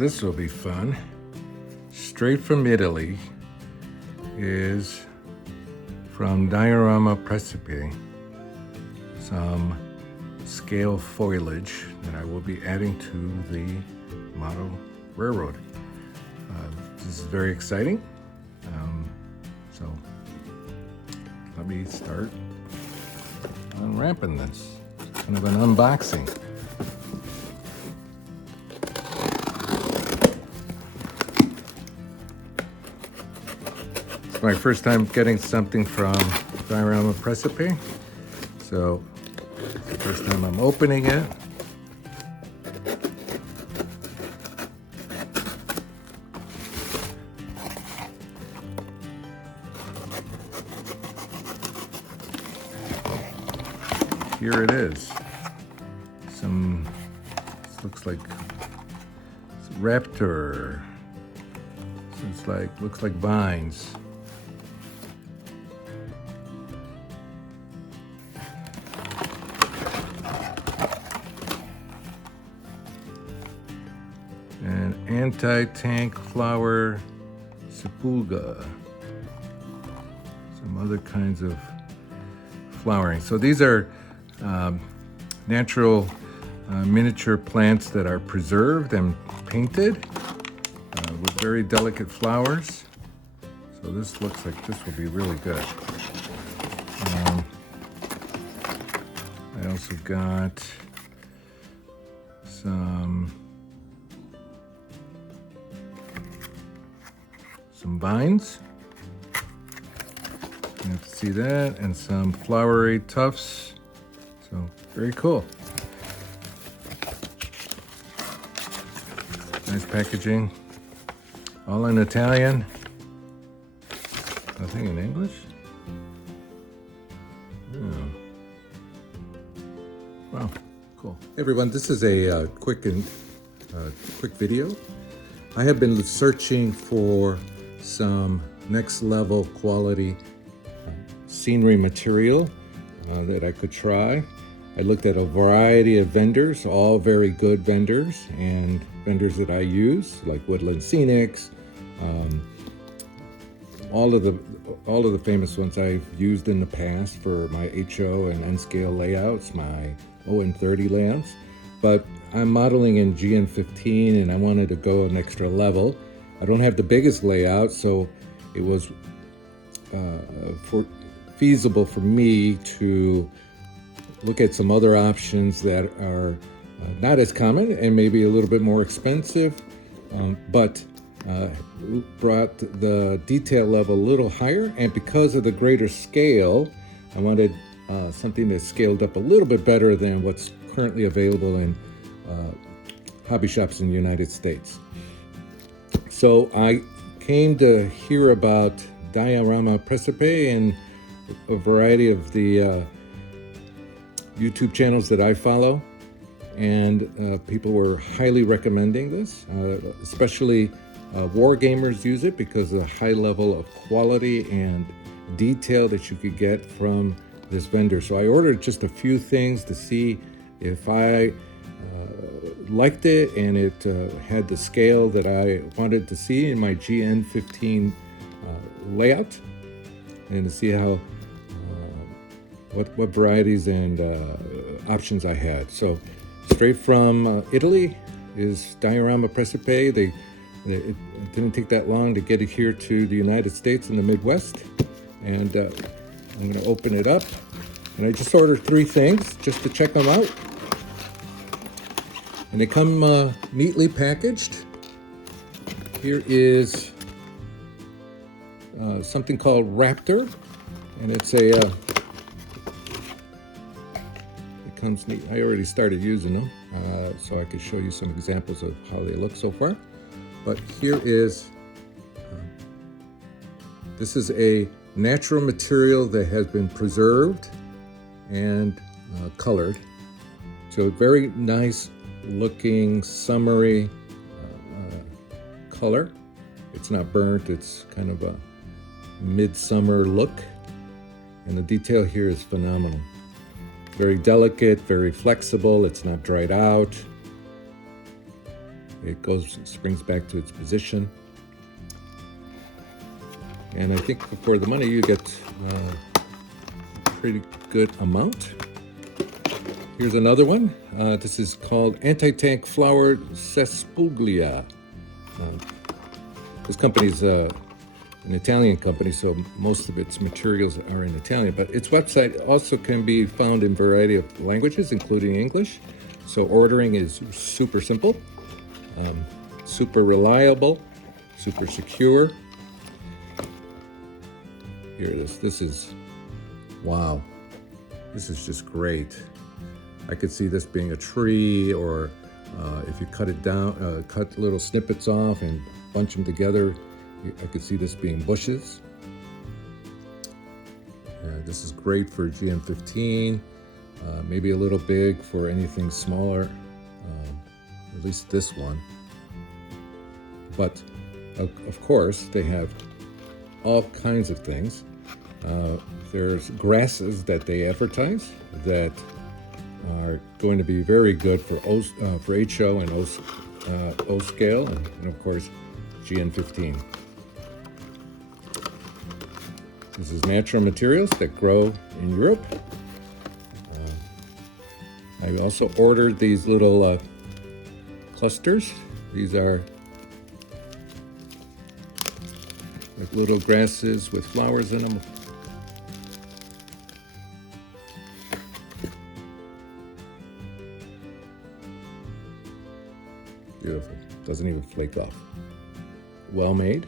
this will be fun. Straight from Italy is from Diorama Precepe. Some scale foliage that I will be adding to the model railroad. This is very exciting. So let me start unwrapping this. Kind of an unboxing. It's my first time getting something from Diorama Precepe, so it's the first time I'm opening it. Here it is. This looks like it's raptor. So it's looks like vines. And anti-tank flower sepulga. Some other kinds of flowering. So these are natural miniature plants that are preserved and painted with very delicate flowers. So this looks like this will be really good. I also got some vines. You have to see that, and some flowery tufts. So very cool. Nice packaging. All in Italian. Nothing in English. Oh. Wow, cool. Hey everyone, this is a quick video. I have been searching for some next level quality scenery material that I could try. I looked at a variety of vendors, all very good vendors, and vendors that I use, like Woodland Scenics, all of the famous ones I've used in the past for my HO and N-scale layouts, my ON30 layouts. But I'm modeling in GN15 and I wanted to go an extra level. I don't have the biggest layout, so it was feasible for me to look at some other options that are not as common and maybe a little bit more expensive, but brought the detail level a little higher. And because of the greater scale, I wanted something that scaled up a little bit better than what's currently available in hobby shops in the United States. So I came to hear about Diorama Precepe and a variety of the YouTube channels that I follow, and people were highly recommending this, especially war gamers use it because of the high level of quality and detail that you could get from this vendor. So I ordered just a few things to see if I liked it and it had the scale that I wanted to see in my GN15 layout, and to see how what varieties and options I had. So straight from Italy is Diorama Precepe. It didn't take that long to get it here to the United States in the Midwest, and I'm going to open it up. And I just ordered 3 things just to check them out, and they come neatly packaged. Here is something called Raptor, and it's it comes neat. I already started using them, so I could show you some examples of how they look so far. But here is, this is a natural material that has been preserved and colored. So very nice looking summery color. It's not burnt, it's kind of a midsummer look. And the detail here is phenomenal. Very delicate, very flexible, it's not dried out. it springs back to its position. And I think for the money you get a pretty good amount. Here's another one. This is called Anti-Tank Flower Cespuglia. This company's an Italian company, so most of its materials are in Italian, but its website also can be found in a variety of languages, including English. So ordering is super simple, super reliable, super secure. Here it is. This is, wow. This is just great. I could see this being a tree, or if you cut it down, cut little snippets off and bunch them together, I could see this being bushes. This is great for GM15, maybe a little big for anything smaller, at least this one. But of course, they have all kinds of things. There's grasses that they advertise that are going to be very good for HO and O scale, and of course GN15. This is natural materials that grow in Europe. I also ordered these little clusters. These are like little grasses with flowers in them. Beautiful. Doesn't even flake off. Well made.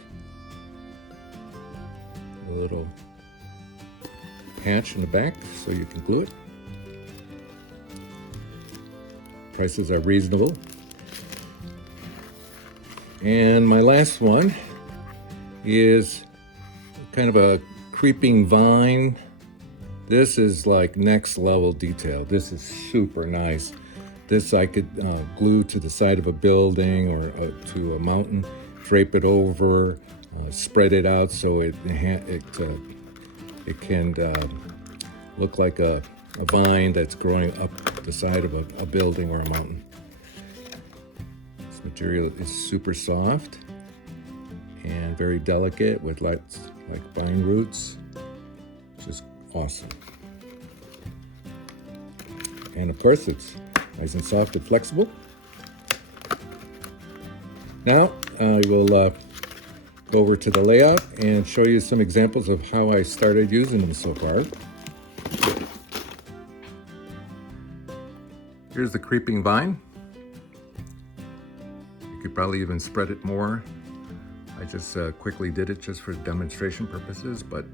A little patch in the back so you can glue it. Prices are reasonable. And my last one is kind of a creeping vine. This is like next level detail. This is super nice. This I could glue to the side of a building or to a mountain, drape it over, spread it out so it can look like a vine that's growing up the side of a building or a mountain. This material is super soft and very delicate with like vine roots. Just awesome. And of course, it's nice and soft and flexible. Now I will go over to the layout and show you some examples of how I started using them so far. Here's the creeping vine. You could probably even spread it more. I just quickly did it just for demonstration purposes, but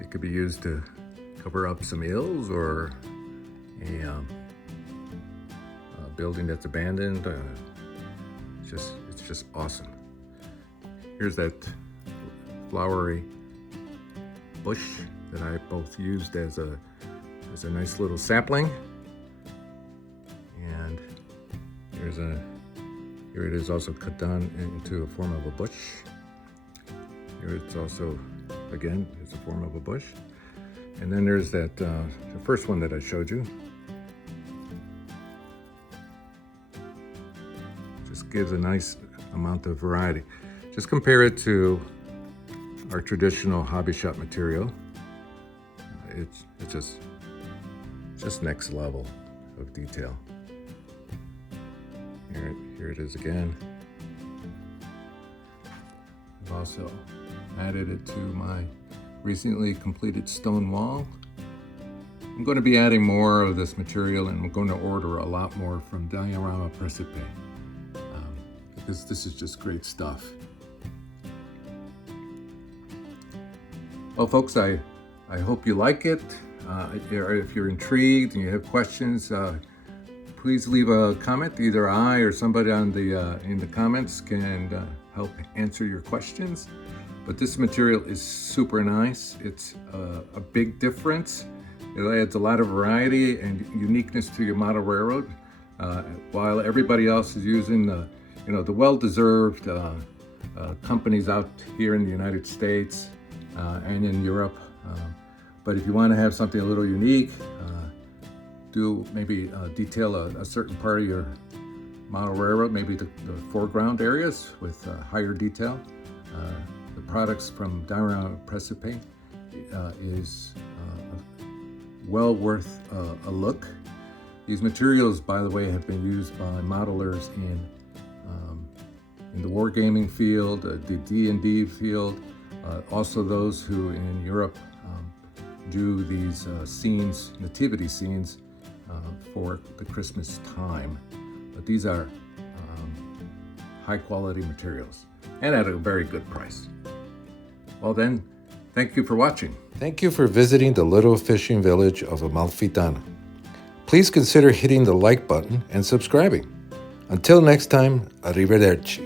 it could be used to cover up some hills or a building that's abandoned. It's just awesome. Here's that flowery bush that I both used as a nice little sapling. And here it is also cut down into a form of a bush. Here it's also, again, it's a form of a bush. And then there's that, the first one that I showed you. Just gives a nice amount of variety. Just compare it to our traditional hobby shop material. It's just next level of detail. Here it is again. I've also added it to my recently completed stone wall. I'm going to be adding more of this material, and I'm going to order a lot more from Diorama Precepe, because this is just great stuff. Well, folks, I hope you like it. If you're intrigued and you have questions, please leave a comment. Either I or somebody in the comments can help answer your questions. But this material is super nice. It's a big difference. It adds a lot of variety and uniqueness to your model railroad, while everybody else is using the well-deserved companies out here in the United States and in Europe. But if you want to have something a little unique, do maybe detail a certain part of model railroad, maybe the foreground areas with higher detail. The products from Diorama Precepe is well worth a look. These materials, by the way, have been used by modelers in the wargaming field, the D&D field, also those who in Europe do these scenes, nativity scenes for the Christmas time. But these are high quality materials and at a very good price. Well then, thank you for watching. Thank you for visiting the little fishing village of Amalfitano. Please consider hitting the like button and subscribing. Until next time, arrivederci.